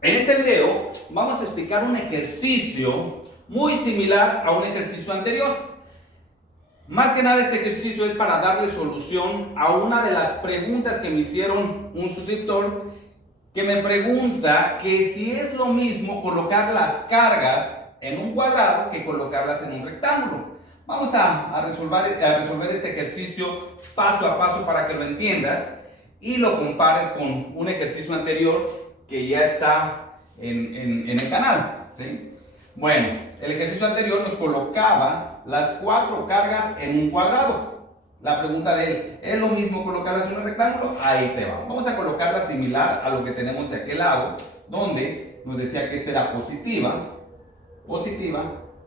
En este video vamos a explicar un ejercicio muy similar a un ejercicio anterior. Más que nada este ejercicio es para darle solución a una de las preguntas que me hicieron un suscriptor que me pregunta que si es lo mismo colocar las cargas en un cuadrado que colocarlas en un rectángulo. Vamos a resolver este ejercicio paso a paso para que lo entiendas y lo compares con un ejercicio anterior que ya está en el canal, ¿sí? Bueno, el ejercicio anterior nos colocaba las 4 cargas en un cuadrado. La pregunta de él, ¿es lo mismo colocarlas en un rectángulo? Ahí te va. Vamos a colocarla similar a lo que tenemos de aquel lado, donde nos decía que esta era positiva,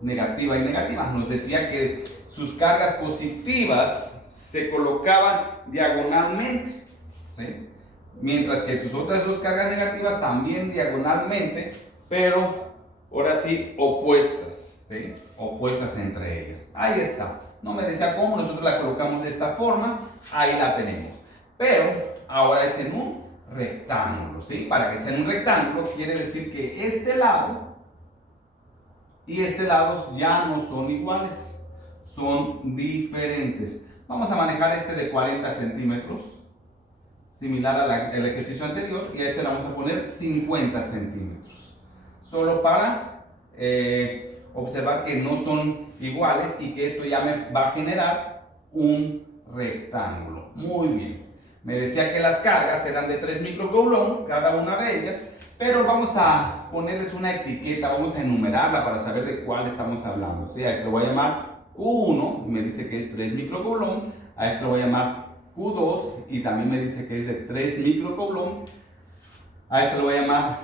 negativa y negativa. Nos decía que sus cargas positivas se colocaban diagonalmente, ¿sí? Mientras que sus otras dos cargas negativas también diagonalmente, pero ahora sí opuestas, ¿sí? Opuestas entre ellas. Ahí está. No me decía cómo, nosotros la colocamos de esta forma, ahí la tenemos. Pero ahora es en un rectángulo, ¿sí? Para que sea en un rectángulo quiere decir que este lado y este lado ya no son iguales, son diferentes. Vamos a manejar este de 40 centímetros, similar al ejercicio anterior, y a este le vamos a poner 50 centímetros. Solo para observar que no son iguales y que esto ya me va a generar un rectángulo. Muy bien. Me decía que las cargas eran de 3 microcoulomb, cada una de ellas, pero vamos a ponerles una etiqueta, vamos a enumerarla para saber de cuál estamos hablando. ¿Sí? A este lo voy a llamar Q1, me dice que es 3 microcoulomb, a este lo voy a llamar Q2 y también me dice que es de 3 microcoulomb, a este lo voy a llamar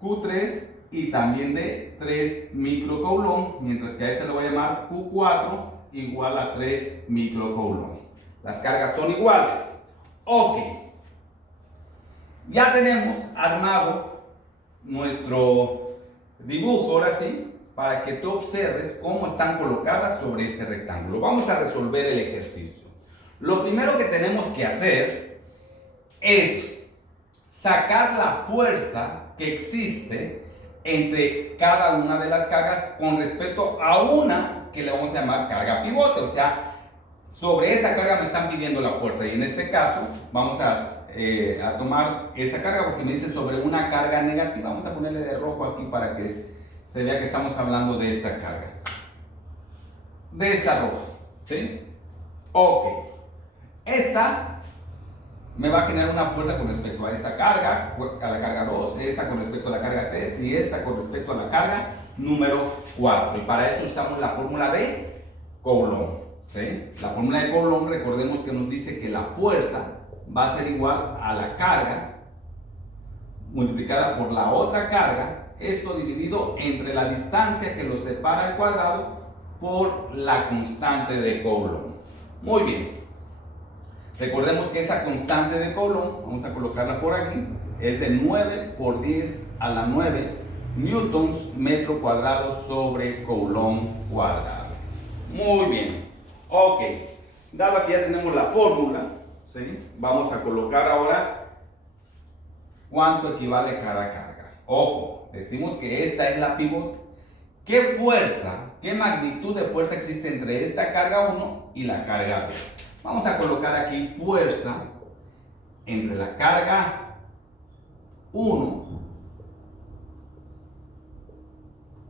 Q3 y también de 3 microcoulomb, mientras que a este lo voy a llamar Q4 igual a 3 microcoulomb. Las cargas son iguales. Ok, ya tenemos armado nuestro dibujo, ahora sí, para que tú observes cómo están colocadas sobre este rectángulo. Vamos a resolver el ejercicio. Lo primero que tenemos que hacer es sacar la fuerza que existe entre cada una de las cargas con respecto a una que le vamos a llamar carga pivote. O sea, sobre esa carga me están pidiendo la fuerza y en este caso vamos a tomar esta carga porque me dice sobre una carga negativa. Vamos a ponerle de rojo aquí para que se vea que estamos hablando de esta carga, de esta roja, ¿sí? Ok, esta me va a generar una fuerza con respecto a esta carga, a la carga 2, esta con respecto a la carga 3 y esta con respecto a la carga número 4. Y para eso usamos la fórmula de Coulomb, ¿sí? La fórmula de Coulomb, recordemos que nos dice que la fuerza va a ser igual a la carga multiplicada por la otra carga, esto dividido entre la distancia que lo separa el cuadrado por la constante de Coulomb. Muy bien. Recordemos que esa constante de Coulomb, vamos a colocarla por aquí, es de 9 por 10 a la 9 newtons metro cuadrado sobre Coulomb cuadrado. Muy bien. Ok. Dado que ya tenemos la fórmula, ¿sí? Vamos a colocar ahora cuánto equivale cada carga. Ojo, decimos que esta es la pivote. ¿Qué fuerza, qué magnitud de fuerza existe entre esta carga 1 y la carga 2? Vamos a colocar aquí fuerza entre la carga 1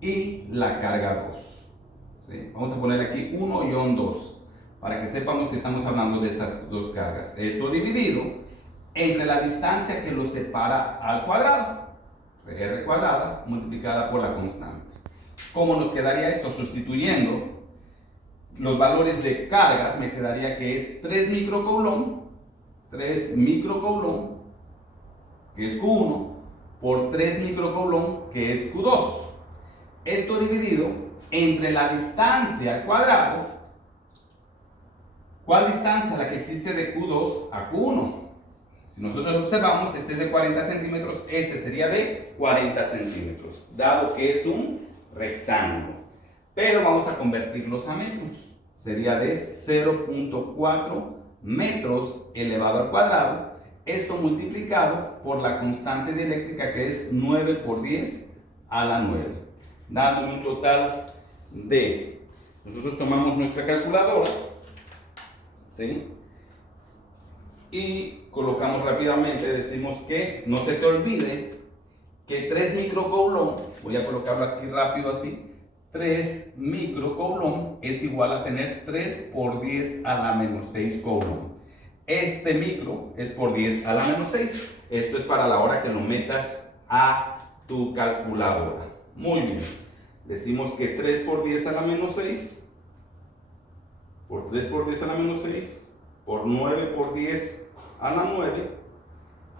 y la carga 2. ¿Sí? Vamos a poner aquí 1-2 para que sepamos que estamos hablando de estas dos cargas. Esto dividido entre la distancia que lo separa al cuadrado, r cuadrada multiplicada por la constante. ¿Cómo nos quedaría esto? Sustituyendo los valores de cargas, me quedaría que es 3 microcoulomb, que es Q1, por 3 microcoulomb, que es Q2. Esto dividido entre la distancia al cuadrado. ¿Cuál distancia? La que existe de Q2 a Q1. Si nosotros observamos, este es de 40 centímetros, este sería de 40 centímetros, dado que es un rectángulo. Pero vamos a convertirlos a metros. Sería de 0.4 metros elevado al cuadrado. Esto multiplicado por la constante dieléctrica, que es 9 por 10 a la 9, dándome un total de, nosotros tomamos nuestra calculadora, ¿sí? Y colocamos rápidamente, decimos que no se te olvide que 3 microcoulomb, voy a colocarlo aquí rápido así, 3 microcoulomb es igual a tener 3 por 10 a la menos 6 coulomb. Este micro es por 10 a la menos 6. Esto es para la hora que lo metas a tu calculadora. Muy bien. Decimos que 3 por 10 a la menos 6, por 3 por 10 a la menos 6, por 9 por 10 a la 9,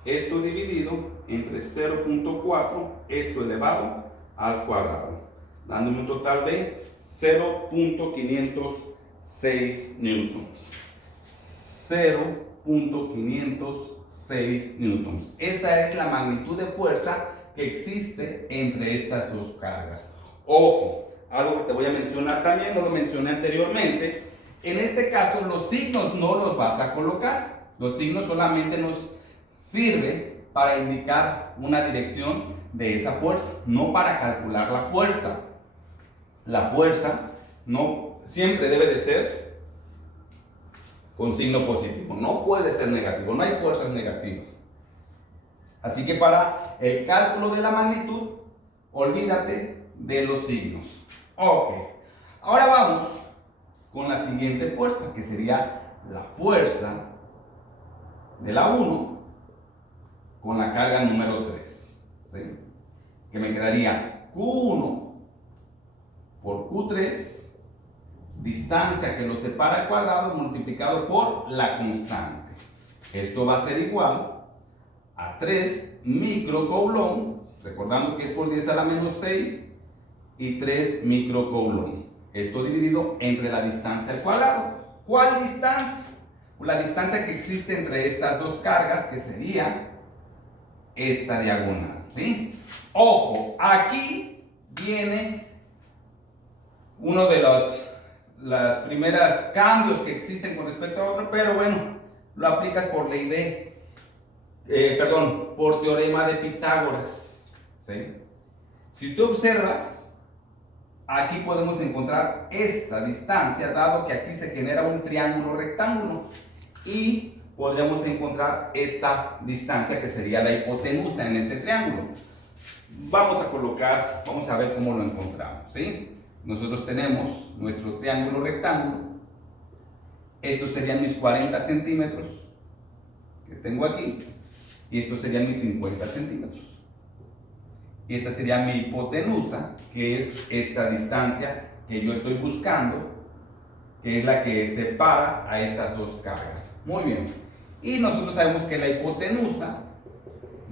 esto dividido entre 0.4, esto elevado al cuadrado, dándome un total de 0.506 newtons. 0.506 newtons. Esa es la magnitud de fuerza que existe entre estas dos cargas. Ojo, algo que te voy a mencionar también, no lo mencioné anteriormente. En este caso, los signos no los vas a colocar. Los signos solamente nos sirven para indicar una dirección de esa fuerza, no para calcular la fuerza. La fuerza no siempre debe de ser con signo positivo, no puede ser negativo, no hay fuerzas negativas. Así que para el cálculo de la magnitud, olvídate de los signos. Ok, ahora vamos con la siguiente fuerza, que sería la fuerza de la 1 con la carga número 3, ¿sí? Que me quedaría Q1 por Q3, distancia que lo separa al cuadrado multiplicado por la constante. Esto va a ser igual a 3 microcoulomb, recordando que es por 10 a la menos 6, y 3 microcoulomb. Esto dividido entre la distancia al cuadrado. ¿Cuál distancia? La distancia que existe entre estas dos cargas, que sería esta diagonal, ¿sí? Ojo, aquí viene uno de los primeros cambios que existen con respecto a otro, pero bueno, lo aplicas por ley de, por teorema de Pitágoras, ¿sí? Si tú observas, aquí podemos encontrar esta distancia, dado que aquí se genera un triángulo rectángulo, y podríamos encontrar esta distancia que sería la hipotenusa en ese triángulo. Vamos a ver cómo lo encontramos, ¿sí? Nosotros tenemos nuestro triángulo rectángulo. Estos serían mis 40 centímetros que tengo aquí, y estos serían mis 50 centímetros. Y esta sería mi hipotenusa, que es esta distancia que yo estoy buscando, que es la que separa a estas dos cargas. Muy bien. Y nosotros sabemos que la hipotenusa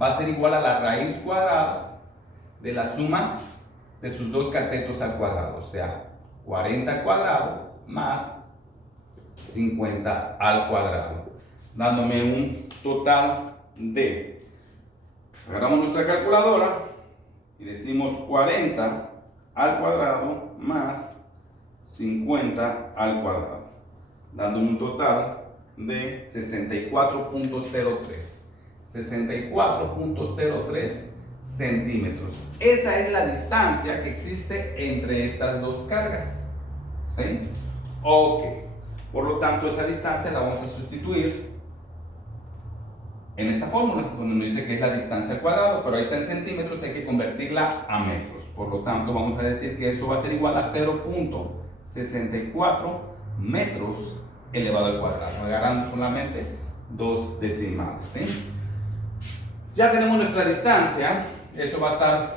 va a ser igual a la raíz cuadrada de la suma de sus dos catetos al cuadrado, o sea, 40 al cuadrado más 50 al cuadrado, dándome un total de, agarramos nuestra calculadora y decimos 40 al cuadrado más 50 al cuadrado, dándome un total de 64.03. 64.03 centímetros. Esa es la distancia que existe entre estas dos cargas, ¿sí? Ok. Por lo tanto, esa distancia la vamos a sustituir en esta fórmula, donde nos dice que es la distancia al cuadrado, pero ahí está en centímetros, hay que convertirla a metros. Por lo tanto, vamos a decir que eso va a ser igual a 0.64 metros elevado al cuadrado, agarrando solamente dos decimales, ¿sí? Ya tenemos nuestra distancia, eso va a estar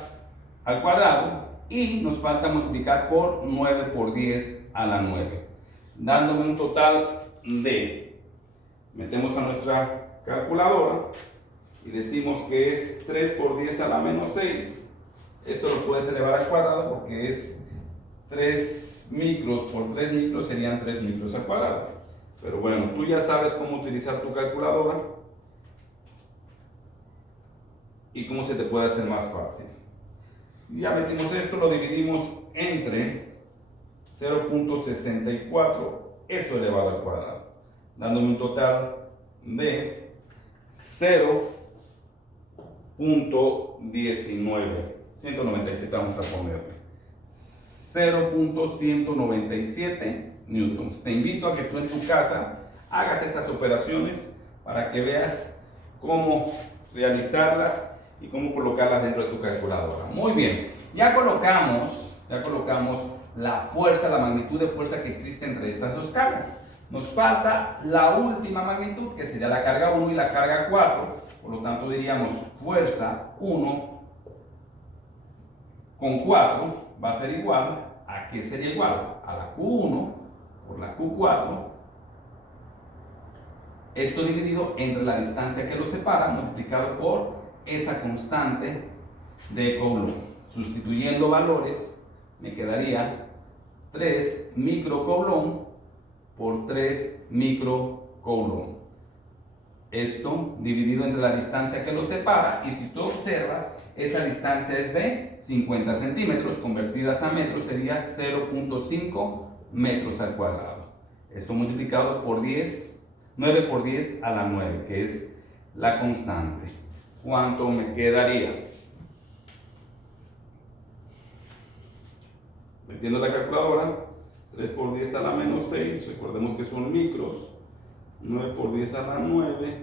al cuadrado, y nos falta multiplicar por 9 por 10 a la 9, dándome un total de, metemos a nuestra calculadora y decimos que es 3 por 10 a la menos 6. Esto lo puedes elevar al cuadrado porque es 3 micros por 3 micros serían 3 micros al cuadrado. Pero bueno, tú ya sabes cómo utilizar tu calculadora y cómo se te puede hacer más fácil. Ya metimos esto, lo dividimos entre 0.64, eso elevado al cuadrado, dándome un total de 0.19, 197 vamos a ponerle, 0.197 newtons. Te invito a que tú en tu casa hagas estas operaciones para que veas cómo realizarlas y cómo colocarlas dentro de tu calculadora. Muy bien, ya colocamos la fuerza, la magnitud de fuerza que existe entre estas dos cargas. Nos falta la última magnitud, que sería la carga 1 y la carga 4. Por lo tanto, diríamos fuerza 1 con 4 va a ser igual a, ¿qué sería igual? A la Q1 por la Q4. Esto dividido entre la distancia que lo separa, multiplicado por esa constante de Coulomb. Sustituyendo valores, me quedaría 3 microcoulomb por 3 microcoulomb. Esto dividido entre la distancia que lo separa, y si tú observas, esa distancia es de 50 centímetros, convertidas a metros sería 0.5 metros al cuadrado. Esto multiplicado por 10, 9 por 10 a la 9, que es la constante. ¿Cuánto me quedaría? Metiendo la calculadora, 3 por 10 a la menos 6, recordemos que son micros, 9 por 10 a la 9,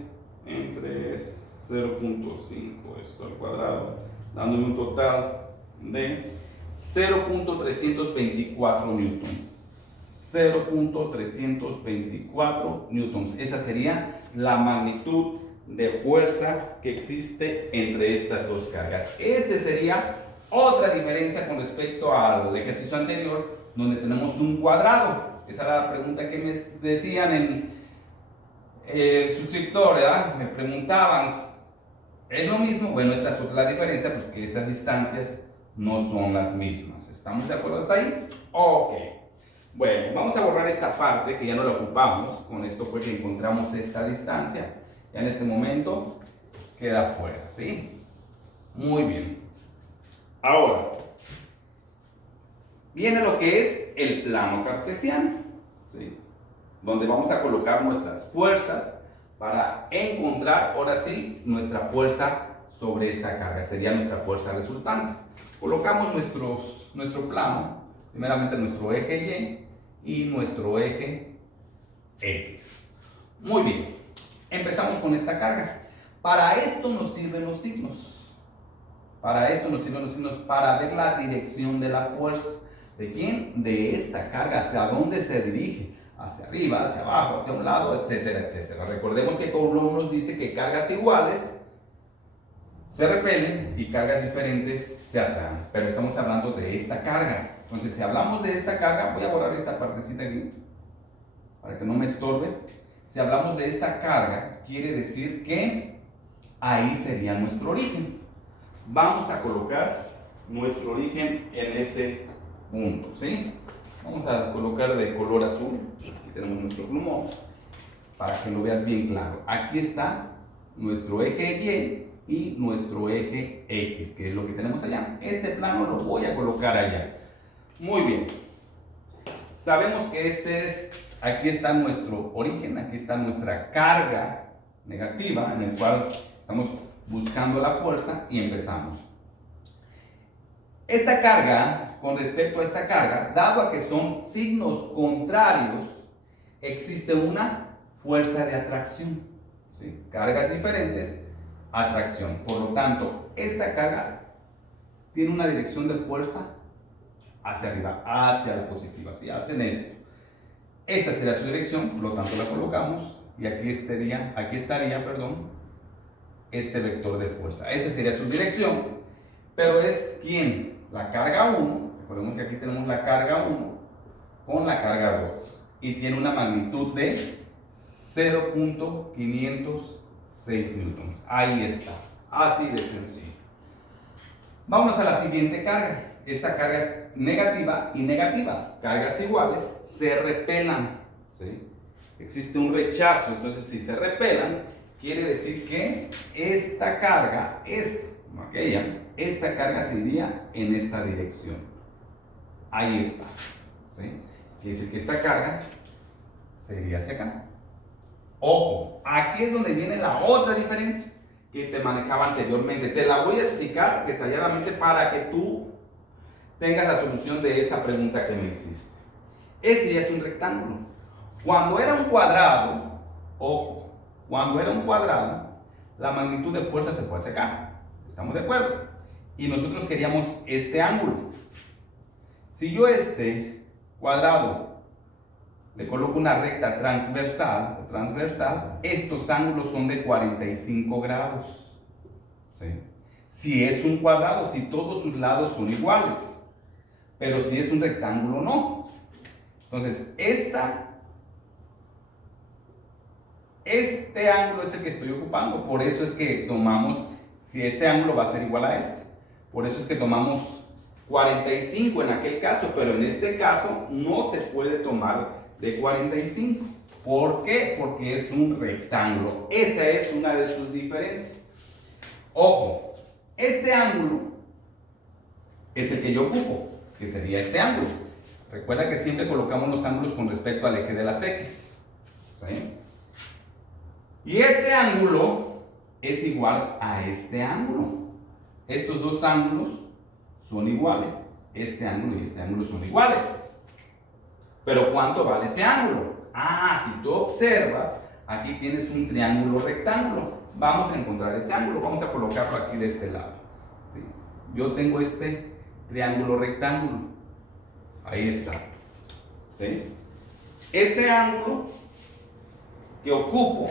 entre 0.5, esto al cuadrado, dándome un total de 0.324 newtons. 0.324 newtons. Esa sería la magnitud de fuerza que existe entre estas dos cargas. Este sería otra diferencia con respecto al ejercicio anterior, donde tenemos un cuadrado. Esa era la pregunta que me decían en el suscriptor, ¿verdad? Me preguntaban, ¿es lo mismo? Bueno, esta es otra diferencia, pues que estas distancias no son las mismas. ¿Estamos de acuerdo hasta ahí? Ok. Bueno, vamos a borrar esta parte que ya no la ocupamos. Con esto fue que encontramos esta distancia. Ya en este momento queda fuera, ¿sí? Muy bien. Ahora, viene lo que es el plano cartesiano, ¿sí? Donde vamos a colocar nuestras fuerzas para encontrar, ahora sí, nuestra fuerza sobre esta carga. Sería nuestra fuerza resultante. Colocamos nuestro plano, primeramente nuestro eje Y y nuestro eje X. Muy bien, empezamos con esta carga. Para esto nos sirven los signos. Para esto nos sirven los signos para ver la dirección de la fuerza. ¿De quién? De esta carga, hacia dónde se dirige. Hacia arriba, hacia abajo, hacia un lado, etcétera, etcétera. Recordemos que Coulomb nos dice que cargas iguales se repelen y cargas diferentes se atraen. Pero estamos hablando de esta carga. Entonces, si hablamos de esta carga, voy a borrar esta partecita aquí para que no me estorbe. Si hablamos de esta carga, quiere decir que ahí sería nuestro origen. Vamos a colocar nuestro origen en ese punto, ¿sí? Vamos a colocar de color azul. Aquí tenemos nuestro plumón para que lo veas bien claro. Aquí está nuestro eje Y y nuestro eje X, que es lo que tenemos allá. Este plano lo voy a colocar allá. Muy bien. Sabemos que aquí está nuestro origen, aquí está nuestra carga negativa, en el cual estamos buscando la fuerza y empezamos. Esta carga, con respecto a esta carga, dado a que son signos contrarios, existe una fuerza de atracción, ¿sí? Cargas diferentes, atracción. Por lo tanto, esta carga tiene una dirección de fuerza hacia arriba, hacia la positiva, ¿sí? Hacen esto. Esta sería su dirección, por lo tanto la colocamos y aquí estaría, este vector de fuerza. Esa sería su dirección, pero es ¿quién? La carga 1, recordemos que aquí tenemos la carga 1 con la carga 2 y tiene una magnitud de 0.506 newtons. Ahí está, así de sencillo. Vamos a la siguiente carga. Esta carga es negativa y negativa. Cargas iguales se repelan, ¿sí? Existe un rechazo, entonces si se repelan, quiere decir que esta carga es como aquella. Esta carga se iría en esta dirección. Ahí está, ¿sí? Quiere decir que esta carga se iría hacia acá. Ojo, aquí es donde viene la otra diferencia que te manejaba anteriormente. Te la voy a explicar detalladamente para que tú tengas la solución de esa pregunta que me hiciste. Este ya es un rectángulo. Cuando era un cuadrado, ojo, cuando era un cuadrado, la magnitud de fuerza se fue hacia acá. ¿Estamos de acuerdo? Y nosotros queríamos este ángulo. Si yo este cuadrado le coloco una recta transversal, estos ángulos son de 45 grados. ¿Sí? Si es un cuadrado, si todos sus lados son iguales. Pero si es un rectángulo, no. Entonces, este ángulo es el que estoy ocupando. Por eso es que tomamos, si este ángulo va a ser igual a este. Por eso es que tomamos 45 en aquel caso, pero en este caso no se puede tomar de 45. ¿Por qué? Porque es un rectángulo. Esa es una de sus diferencias. Ojo, este ángulo es el que yo ocupo, que sería este ángulo. Recuerda que siempre colocamos los ángulos con respecto al eje de las X. ¿Sí? Y este ángulo es igual a este ángulo. Estos dos ángulos son iguales. Este ángulo y este ángulo son iguales. Pero ¿cuánto vale ese ángulo? Si tú observas, aquí tienes un triángulo rectángulo. Vamos a encontrar ese ángulo. Vamos a colocarlo aquí de este lado. ¿Sí? Yo tengo este triángulo rectángulo. Ahí está. ¿Sí? Ese ángulo que ocupo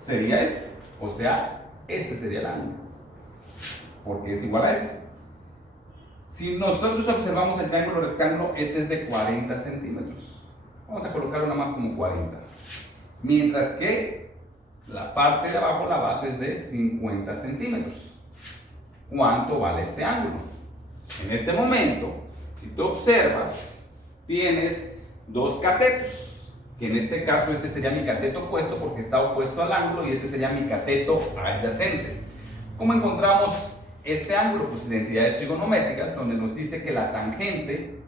sería este. O sea, este sería el ángulo. Porque es igual a este. Si nosotros observamos el triángulo rectángulo, este es de 40 centímetros. Vamos a colocarlo nada más como 40. Mientras que la parte de abajo, la base es de 50 centímetros. ¿Cuánto vale este ángulo? En este momento, si tú observas, tienes dos catetos. Que en este caso, este sería mi cateto opuesto porque está opuesto al ángulo y este sería mi cateto adyacente. ¿Cómo encontramos este ángulo? Pues identidades trigonométricas, donde nos dice que la tangente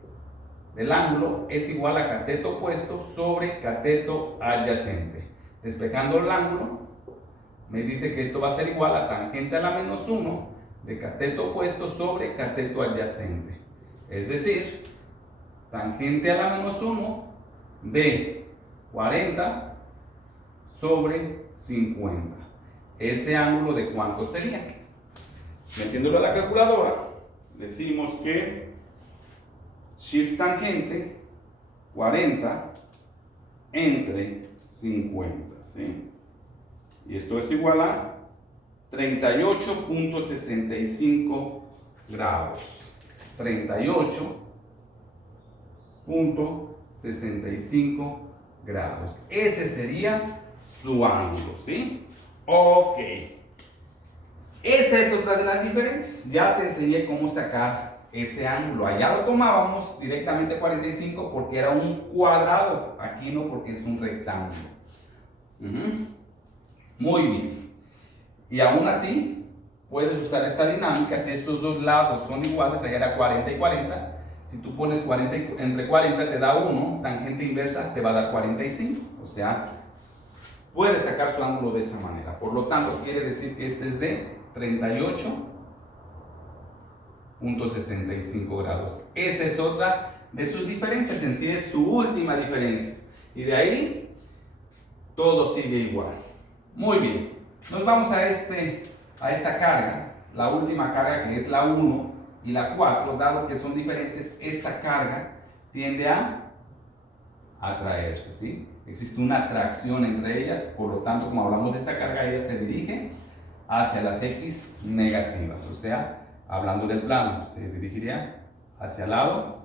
del ángulo es igual a cateto opuesto sobre cateto adyacente. Despejando el ángulo, me dice que esto va a ser igual a tangente a la menos 1 de cateto opuesto sobre cateto adyacente. Es decir, tangente a la menos 1 de 40 sobre 50. ¿Ese ángulo de cuánto sería? Metiéndolo a la calculadora, decimos que shift tangente 40 entre 50, ¿sí? Y esto es igual a 38.65 grados. 38.65 grados. Ese sería su ángulo, ¿sí? Ok. Esa es otra de las diferencias. Ya te enseñé cómo sacar ese ángulo. Allá lo tomábamos directamente 45 porque era un cuadrado. Aquí no, porque es un rectángulo. Muy bien. Y aún así, puedes usar esta dinámica. Si estos dos lados son iguales, allá era 40 y 40. Si tú pones 40 entre 40 te da 1, tangente inversa te va a dar 45. O sea, puedes sacar su ángulo de esa manera. Por lo tanto, quiere decir que este es de 38.65 grados. Esa es otra de sus diferencias. En sí es su última diferencia. Y de ahí, todo sigue igual. Muy bien. Nos vamos a esta carga, la última carga que es la 1 y la 4, dado que son diferentes, esta carga tiende a atraerse, ¿sí? Existe una atracción entre ellas, por lo tanto, como hablamos de esta carga, ella se dirige hacia las X negativas, o sea, hablando del plano, se dirigiría hacia el lado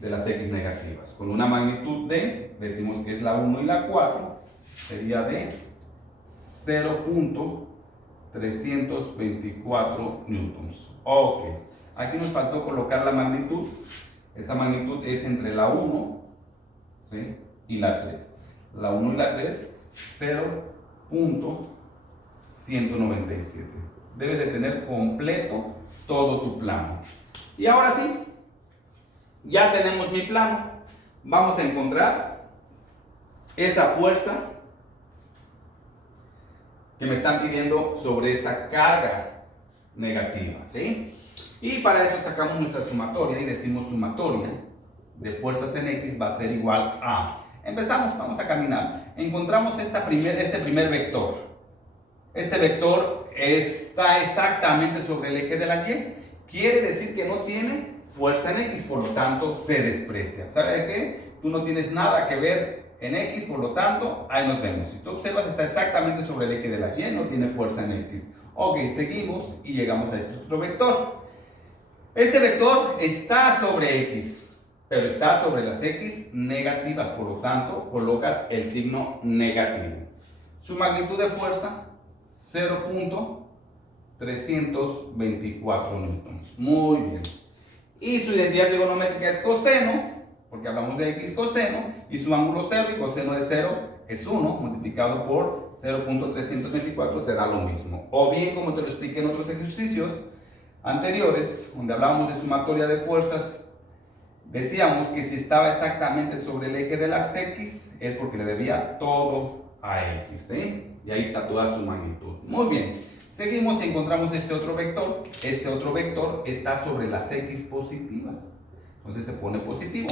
de las X negativas, con una magnitud de, decimos que es la 1 y la 4, sería de 0.324 newtons. Ok, aquí nos faltó colocar la magnitud. Esa magnitud es entre la 1, ¿sí?, y la 3. La 1 y la 3, 0.197. Debes de tener completo todo tu plano. Y ahora sí, ya tenemos mi plano. Vamos a encontrar esa fuerza que me están pidiendo sobre esta carga negativa, ¿sí? Y para eso sacamos nuestra sumatoria y decimos sumatoria de fuerzas en X va a ser igual a... Empezamos, vamos a caminar. Encontramos este primer vector. Este vector está exactamente sobre el eje de la Y. Quiere decir que no tiene fuerza en X, por lo tanto se desprecia. ¿Sabe de qué? Tú no tienes nada que ver en X, por lo tanto, ahí nos vemos. Si tú observas, está exactamente sobre el eje de la Y, no tiene fuerza en X. Ok, seguimos y llegamos a este otro vector. Este vector está sobre X, pero está sobre las X negativas, por lo tanto, colocas el signo negativo. Su magnitud de fuerza, 0.324 newtons. Muy bien. Y su identidad trigonométrica es coseno, porque hablamos de X coseno, y su ángulo 0, y coseno de 0 es 1, multiplicado por 0.324 te da lo mismo. O bien, como te lo expliqué en otros ejercicios anteriores, donde hablábamos de sumatoria de fuerzas, decíamos que si estaba exactamente sobre el eje de las X, es porque le debía todo a X, ¿sí? Y ahí está toda su magnitud. Muy bien. Seguimos y encontramos este otro vector. Este otro vector está sobre las X positivas. Entonces se pone positivo.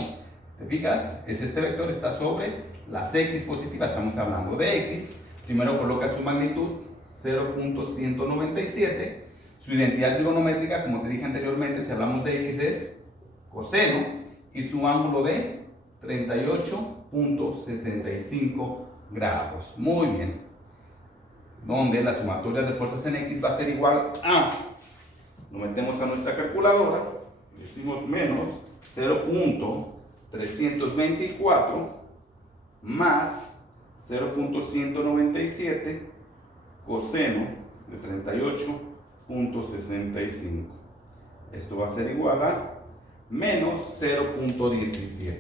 ¿Te fijas? Este vector está sobre las X positivas. Estamos hablando de X. Primero coloca su magnitud, 0.197. Su identidad trigonométrica, como te dije anteriormente, si hablamos de X es coseno. Y su ángulo de 38.65 grados. Muy bien. Donde la sumatoria de fuerzas en X va a ser igual a, lo metemos a nuestra calculadora, decimos menos 0.324 más 0.197 coseno de 38.65. Esto va a ser igual a menos 0.17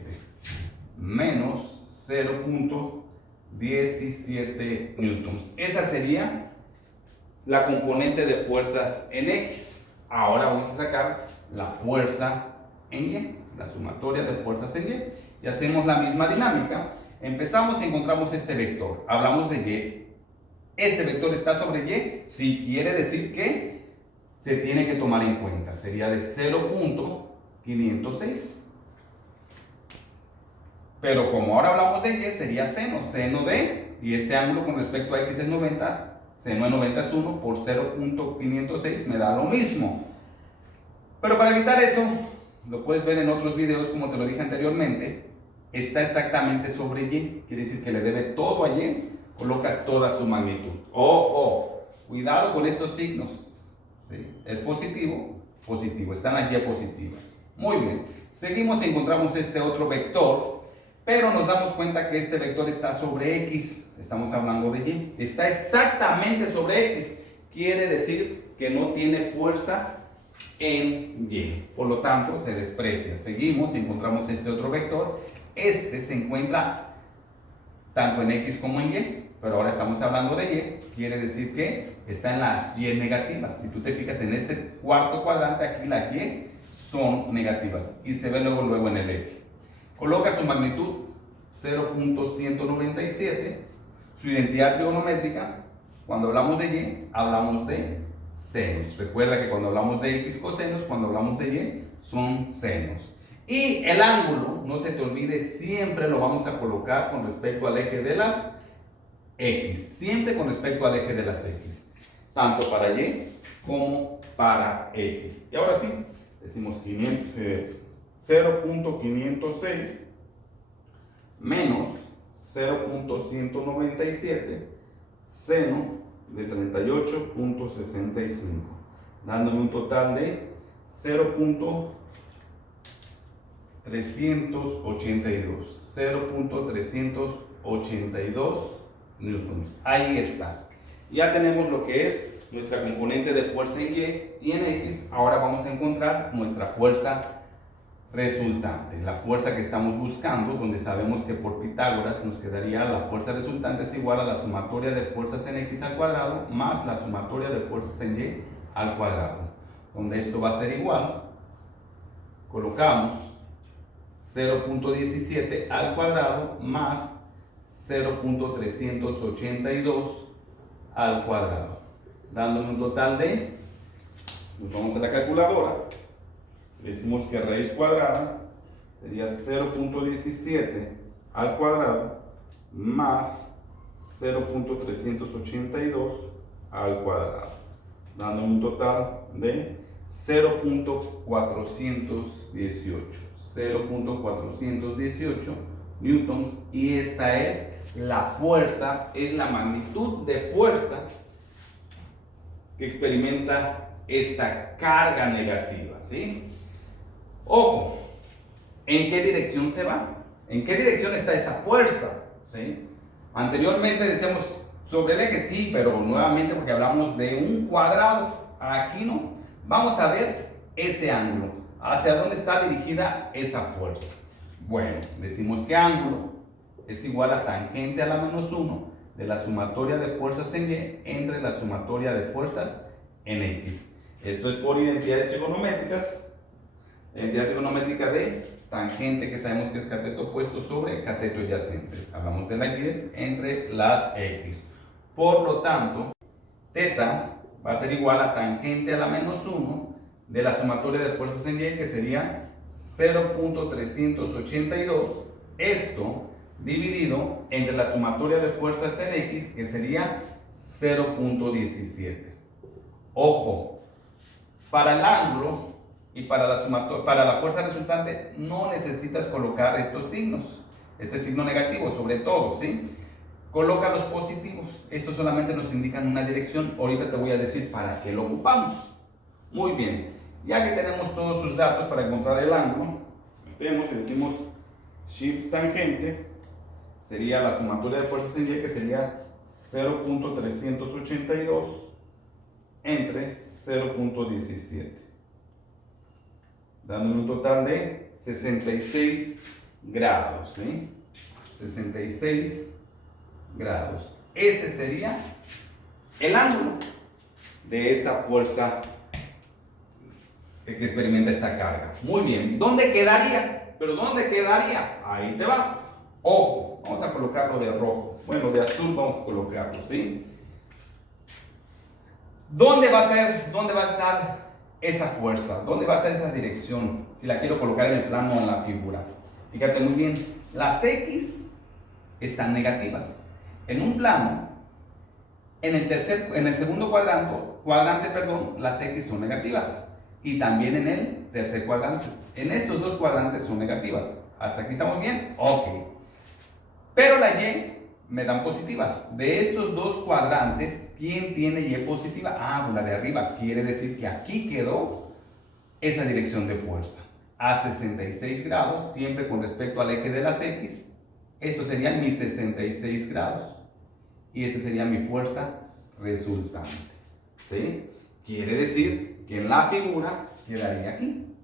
menos 0.17 newtons. Esa sería la componente de fuerzas en X. Ahora vamos a sacar la fuerza en Y, la sumatoria de fuerzas en Y. Y hacemos la misma dinámica. Empezamos y encontramos este vector. Hablamos de Y. Este vector está sobre Y. Si quiere decir que se tiene que tomar en cuenta. Sería de 0.506. Pero como ahora hablamos de Y, sería seno. Seno de, y este ángulo con respecto a X es 90. Seno de 90 es 1 por 0.506 me da lo mismo. Pero para evitar eso, lo puedes ver en otros videos como te lo dije anteriormente, está exactamente sobre Y, quiere decir que le debe todo a Y, colocas toda su magnitud. ¡Ojo! Cuidado con estos signos. ¿Sí? Es positivo, positivo, están las Y positivas. Muy bien, seguimos y encontramos este otro vector, pero nos damos cuenta que este vector está sobre X, estamos hablando de Y, está exactamente sobre X, quiere decir que no tiene fuerza en Y, por lo tanto se desprecia. Seguimos y encontramos este otro vector, este se encuentra tanto en X como en Y, pero ahora estamos hablando de Y, quiere decir que está en las Y negativas. Si tú te fijas en este cuarto cuadrante, aquí las Y son negativas y se ve luego en el eje. Coloca su magnitud 0.197, su identidad trigonométrica, cuando hablamos de Y, hablamos de senos. Recuerda que cuando hablamos de X cosenos, cuando hablamos de Y, son senos. Y el ángulo, no se te olvide, siempre lo vamos a colocar con respecto al eje de las X. Siempre con respecto al eje de las X. Tanto para Y como para X. Y ahora sí, decimos 0.506 menos 0.197 seno de 38.65, dándome un total de 0.382 newtons. Ahí está. Ya tenemos lo que es nuestra componente de fuerza en Y y en X. Ahora vamos a encontrar nuestra fuerza resultante, la fuerza que estamos buscando, donde sabemos que por Pitágoras nos quedaría la fuerza resultante es igual a la sumatoria de fuerzas en X al cuadrado más la sumatoria de fuerzas en Y al cuadrado, donde esto va a ser igual, colocamos 0.17 al cuadrado más 0.382 al cuadrado, dándome un total de, nos vamos a la calculadora, decimos que raíz cuadrada sería 0.17 al cuadrado más 0.382 al cuadrado, dando un total de 0.418 newtons, y esta es la fuerza, es la magnitud de fuerza que experimenta esta carga negativa, ¿sí? Ojo, ¿en qué dirección se va? ¿En qué dirección está esa fuerza? ¿Sí? Anteriormente decíamos sobre el eje, sí, pero nuevamente porque hablamos de un cuadrado, aquí no. Vamos a ver ese ángulo, hacia dónde está dirigida esa fuerza. Bueno, decimos que ángulo es igual a tangente a la menos 1 de la sumatoria de fuerzas en Y entre la sumatoria de fuerzas en X. Esto es por identidades trigonométricas. La identidad trigonométrica de tangente, que sabemos que es cateto opuesto sobre cateto adyacente. Hablamos de la Y entre las X. Por lo tanto, teta va a ser igual a tangente a la menos 1 de la sumatoria de fuerzas en Y, que sería 0.382. Esto dividido entre la sumatoria de fuerzas en X, que sería 0.17. Ojo, para el ángulo y para la fuerza resultante no necesitas colocar estos signos, este signo negativo sobre todo, ¿sí? Coloca los positivos, estos solamente nos indican una dirección. Ahorita te voy a decir para qué lo ocupamos. Muy bien, ya que tenemos todos sus datos para encontrar el ángulo, metemos y decimos shift tangente, sería la sumatoria de fuerzas en Y, que sería 0.382 entre 0.17, dando un total de 66 grados, ¿sí? 66 grados. Ese sería el ángulo de esa fuerza que experimenta esta carga. Muy bien, ¿dónde quedaría? ¿Pero dónde quedaría? Ahí te va. Ojo, vamos a colocarlo de rojo. Bueno, de azul vamos a colocarlo, ¿sí? ¿Dónde va a estar esa fuerza? ¿Dónde va a estar esa dirección? Si la quiero colocar en el plano o en la figura. Fíjate muy bien, las X están negativas. En un plano, en el segundo cuadrante, las X son negativas. Y también en el tercer cuadrante. En estos dos cuadrantes son negativas. ¿Hasta aquí estamos bien? Ok. Pero la Y me dan positivas. De estos dos cuadrantes, ¿quién tiene Y positiva? Ah, pues la de arriba. Quiere decir que aquí quedó esa dirección de fuerza. A 66 grados, siempre con respecto al eje de las X. Estos serían mis 66 grados. Y esta sería mi fuerza resultante. ¿Sí? Quiere decir que en la figura quedaría aquí.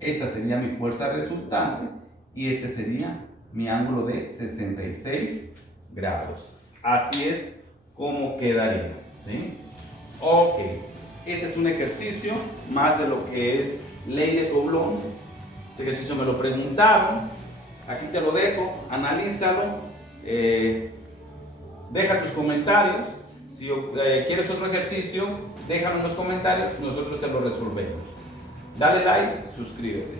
Esta sería mi fuerza resultante y este sería mi ángulo de 66 grados. Así es como quedaría, ¿sí? Ok, este es un ejercicio más de lo que es ley de Coulomb. Este ejercicio me lo preguntaron, aquí te lo dejo, analízalo, deja tus comentarios. Si quieres otro ejercicio, déjalo en los comentarios, nosotros te lo resolvemos. Dale like, suscríbete.